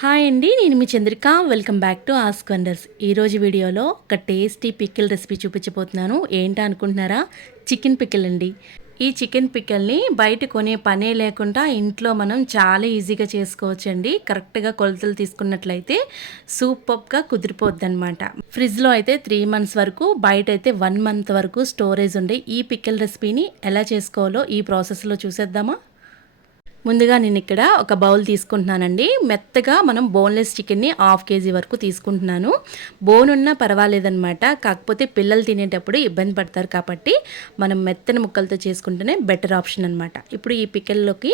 Hi అండి, నేను మీ Chandrika. Welcome back to Ask Wonders. ఈరోజు వీడియోలో ఒక టేస్టీ పికిల్ రెసిపీ చూపించబోతున్నాను. ఏంటా అనుకుంటున్నారా? చికెన్ పికిల్ అండి. ఈ చికెన్ పికిల్ని బయట కొనే పనే లేకుండా ఇంట్లో మనం చాలా ఈజీగా చేసుకోవచ్చండి. కరెక్ట్గా కొలతలు తీసుకున్నట్లయితే సూపర్గా కుదిరిపోద్ది అనమాట. ఫ్రిడ్జ్లో అయితే 3 months వరకు, బయట అయితే 1 month వరకు స్టోరేజ్ ఉండే ఈ పికిల్ రెసిపీని ఎలా చేసుకోవాలో ఈ ప్రాసెస్లో చూసేద్దామా? ముందుగా నేను ఇక్కడ ఒక బౌల్ తీసుకుంటున్నానండి. మెత్తగా మనం బోన్లెస్ చికెన్ని 1/2 kg వరకు తీసుకుంటున్నాను. బోన్ ఉన్నా పర్వాలేదనమాట. కాకపోతే పిల్లలు తినేటప్పుడు ఇబ్బంది పడతారు కాబట్టి మనం మెత్తని ముక్కలతో చేసుకుంటేనే బెటర్ ఆప్షన్ అనమాట. ఇప్పుడు ఈ పికిల్లోకి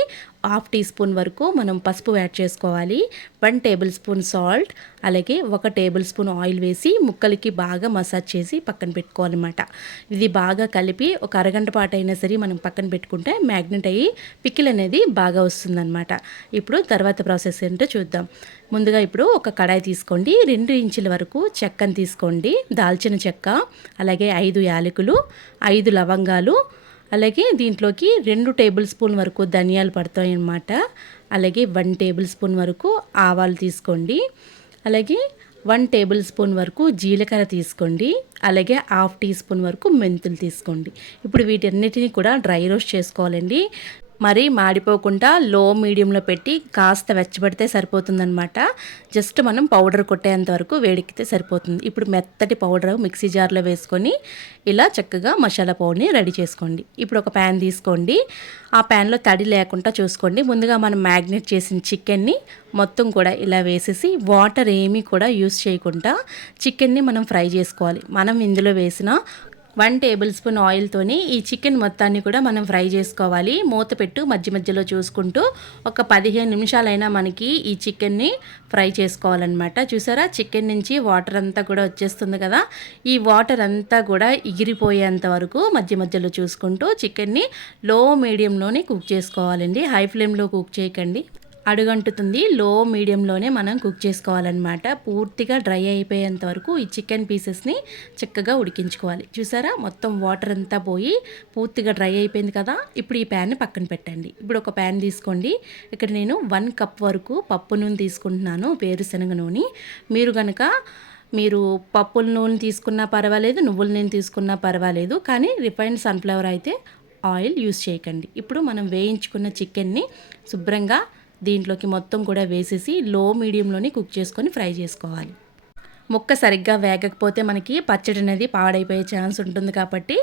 1/2 teaspoon వరకు మనం పసుపు యాడ్ చేసుకోవాలి. 1 tablespoon సాల్ట్, అలాగే 1 tablespoon ఆయిల్ వేసి ముక్కలకి బాగా మసాజ్ చేసి పక్కన పెట్టుకోవాలన్నమాట. ఇది బాగా కలిపి ఒక అరగంట పాటు అయినా సరే మనం పక్కన పెట్టుకుంటే మ్యాగ్నెట్ అయ్యి పికిల్ అనేది బాగా వస్తుందన్నమాట. ఇప్పుడు తర్వాత ప్రాసెస్ ఏంటో చూద్దాం. ముందుగా ఇప్పుడు ఒక కడాయి తీసుకోండి. 2 ఇంచుల వరకు చెక్కను తీసుకోండి. దాల్చిన చెక్క, అలాగే 5 యాలకులు, 5 లవంగాలు, అలాగే దీంట్లోకి 2 tablespoon వరకు ధనియాలు పడతాయి అన్నమాట. అలాగే 1 tablespoon వరకు ఆవాలు తీసుకోండి. అలాగే 1 tablespoon వరకు జీలకర్ర తీసుకోండి. అలాగే 1/2 teaspoon వరకు మెంతులు తీసుకోండి. ఇప్పుడు వీటన్నిటిని కూడా డ్రై రోస్ట్ చేసుకోవాలండి. మరీ మాడిపోకుండా లో మీడియంలో పెట్టి కాస్త వెచ్చబడితే సరిపోతుందనమాట. జస్ట్ మనం పౌడర్ కొట్టేంత వరకు వేడెక్కితే సరిపోతుంది. ఇప్పుడు మెత్తటి పౌడర్ మిక్సీ జార్లో వేసుకొని ఇలా చక్కగా మసాలా పౌడర్ని రెడీ చేసుకోండి. ఇప్పుడు ఒక ప్యాన్ తీసుకోండి. ఆ ప్యాన్లో తడి లేకుండా చూసుకోండి. ముందుగా మనం మ్యాగ్నేట్ చేసిన చికెన్ని మొత్తం కూడా ఇలా వేసేసి వాటర్ ఏమీ కూడా యూస్ చేయకుండా చికెన్ని మనం ఫ్రై చేసుకోవాలి. మనం ఇందులో వేసిన 1 tablespoon ఆయిల్తోని ఈ చికెన్ మొత్తాన్ని కూడా మనం ఫ్రై చేసుకోవాలి. మూత పెట్టు మధ్య మధ్యలో చూసుకుంటూ ఒక 15 నిమిషాలైనా మనకి ఈ చికెన్ని ఫ్రై చేసుకోవాలన్నమాట. చూసారా, చికెన్ నుంచి వాటర్ అంతా కూడా వచ్చేస్తుంది కదా. ఈ వాటర్ అంతా కూడా ఎగిరిపోయేంత వరకు మధ్య మధ్యలో చూసుకుంటూ చికెన్ని లో మీడియంలోనే కుక్ చేసుకోవాలండి. హై ఫ్లేమ్లో కుక్ చేయకండి, అడుగంటుతుంది. లో మీడియంలోనే మనం కుక్ చేసుకోవాలన్నమాట. పూర్తిగా డ్రై అయిపోయేంత వరకు ఈ చికెన్ పీసెస్ని చక్కగా ఉడికించుకోవాలి. చూసారా, మొత్తం వాటర్ అంతా పోయి పూర్తిగా డ్రై అయిపోయింది కదా. ఇప్పుడు ఈ ప్యాన్ని పక్కన పెట్టండి. ఇప్పుడు ఒక ప్యాన్ తీసుకోండి. ఇక్కడ నేను 1 cup వరకు పప్పు నూనె తీసుకుంటున్నాను, వేరుశనగ నూనె. మీరు పప్పుల నూనె తీసుకున్నా పర్వాలేదు, నువ్వుల నూనె తీసుకున్నా పర్వాలేదు, కానీ రిఫైన్డ్ సన్ఫ్లవర్ అయితే ఆయిల్ యూస్ చేయకండి. ఇప్పుడు మనం వేయించుకున్న చికెన్ని శుభ్రంగా దీంట్లోకి మొత్తం కూడా వేసేసి లో మీడియంలోనే కుక్ చేసుకొని ఫ్రై చేసుకోవాలి. ముక్క సరిగ్గా వేగకపోతే మనకి పచ్చడి అనేది పాడైపోయే ఛాన్స్ ఉంటుంది కాబట్టి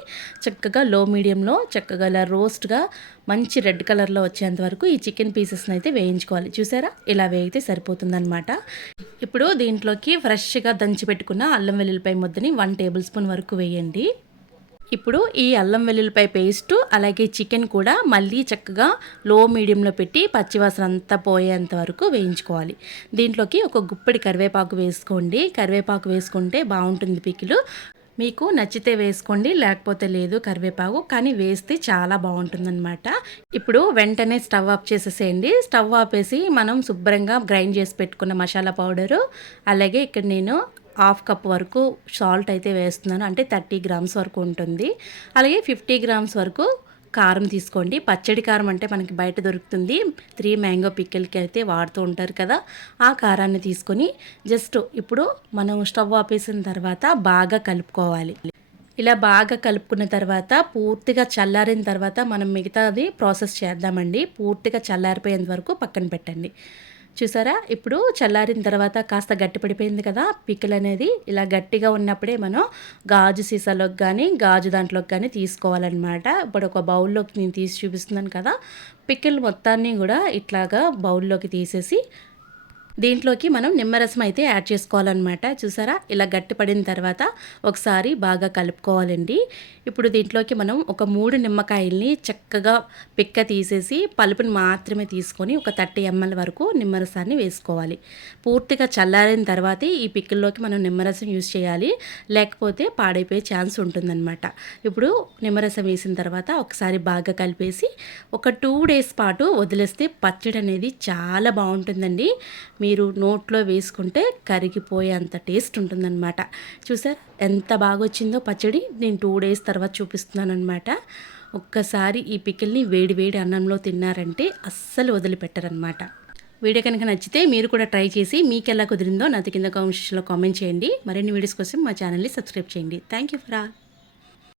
చక్కగా లో మీడియంలో చక్కగా ఇలా రోస్ట్గా మంచి రెడ్ కలర్లో వచ్చేంత వరకు ఈ చికెన్ పీసెస్ని అయితే వేయించుకోవాలి. చూసారా, ఇలా వేగితే సరిపోతుందన్నమాట. ఇప్పుడు దీంట్లోకి ఫ్రెష్గా దంచి పెట్టుకున్న అల్లం వెల్లుల్లిపాయ ముద్దని 1 tablespoon వరకు వేయండి. ఇప్పుడు ఈ అల్లం వెల్లుల్లిపాయ పేస్టు అలాగే చికెన్ కూడా మళ్ళీ చక్కగా లో మీడియంలో పెట్టి పచ్చివాసన అంతా పోయేంత వరకు వేయించుకోవాలి. దీంట్లోకి ఒక గుప్పెడి కరివేపాకు వేసుకోండి. కరివేపాకు వేసుకుంటే బాగుంటుంది పికిలు. మీకు నచ్చితే వేసుకోండి, లేకపోతే లేదు కరివేపాకు, కానీ వేస్తే చాలా బాగుంటుందన్నమాట. ఇప్పుడు వెంటనే స్టవ్ ఆఫ్ చేసేసేయండి. స్టవ్ ఆపేసి మనం శుభ్రంగా గ్రైండ్ చేసి పెట్టుకున్న మసాలా పౌడరు, అలాగే ఇక్కడ నేను 1/2 cup వరకు సాల్ట్ అయితే వేస్తున్నాను, అంటే 30 grams వరకు ఉంటుంది. అలాగే 50 grams వరకు కారం తీసుకోండి. పచ్చడి కారం అంటే మనకి బయట దొరుకుతుంది, 3 mango పికిల్కి అయితే వాడుతూ ఉంటారు కదా, ఆ కారాన్ని తీసుకొని జస్ట్ ఇప్పుడు మనం స్టవ్ ఆపేసిన తర్వాత బాగా కలుపుకోవాలి. ఇలా బాగా కలుపుకున్న తర్వాత పూర్తిగా చల్లారిన తర్వాత మనం మిగతాది ప్రాసెస్ చేద్దామండి. పూర్తిగా చల్లారిపోయేంత వరకు పక్కన పెట్టండి. చూసారా, ఇప్పుడు చల్లారిన తర్వాత కాస్త గట్టి పడిపోయింది కదా పికిల్ అనేది. ఇలా గట్టిగా ఉన్నప్పుడే మనం గాజు సీసాలోకి కానీ గాజు దాంట్లోకి కానీ తీసుకోవాలన్నమాట. ఇప్పుడు ఒక బౌల్లోకి నేను తీసి చూపిస్తున్నాను కదా. పికిల్ మొత్తాన్ని కూడా ఇట్లాగా బౌల్లోకి తీసేసి దీంట్లోకి మనం నిమ్మరసం అయితే యాడ్ చేసుకోవాలన్నమాట. చూసారా, ఇలా గట్టి పడిన తర్వాత ఒకసారి బాగా కలుపుకోవాలండి. ఇప్పుడు దీంట్లోకి మనం ఒక 3 నిమ్మకాయల్ని చక్కగా పిక్క తీసేసి పలుపుని మాత్రమే తీసుకొని ఒక 30 ml వరకు నిమ్మరసాన్ని వేసుకోవాలి. పూర్తిగా చల్లారిన తర్వాతే ఈ పిక్కల్లోకి మనం నిమ్మరసం యూజ్ చేయాలి, లేకపోతే పాడైపోయే ఛాన్స్ ఉంటుందన్నమాట. ఇప్పుడు నిమ్మరసం వేసిన తర్వాత ఒకసారి బాగా కలిపేసి ఒక 2 days పాటు వదిలేస్తే పచ్చడి అనేది చాలా బాగుంటుందండి. మీరు నోట్లో వేసుకుంటే కరిగిపోయేంత టేస్ట్ ఉంటుందన్నమాట. చూసారు ఎంత బాగా వచ్చిందో పచ్చడి. నేను 2 days తర్వాత చూపిస్తున్నాను అనమాట. ఒక్కసారి ఈ పికిల్ని వేడి వేడి అన్నంలో తిన్నారంటే అస్సలు వదిలిపెట్టరనమాట. వీడియో కనుక నచ్చితే మీరు కూడా ట్రై చేసి మీకు ఎలా కుదిరిందో నాతో కింద కామెంట్ సెక్షన్లో కామెంట్ చేయండి. మరిన్ని వీడియోస్ కోసం మా ఛానల్ని సబ్స్క్రైబ్ చేయండి. Thank you for all.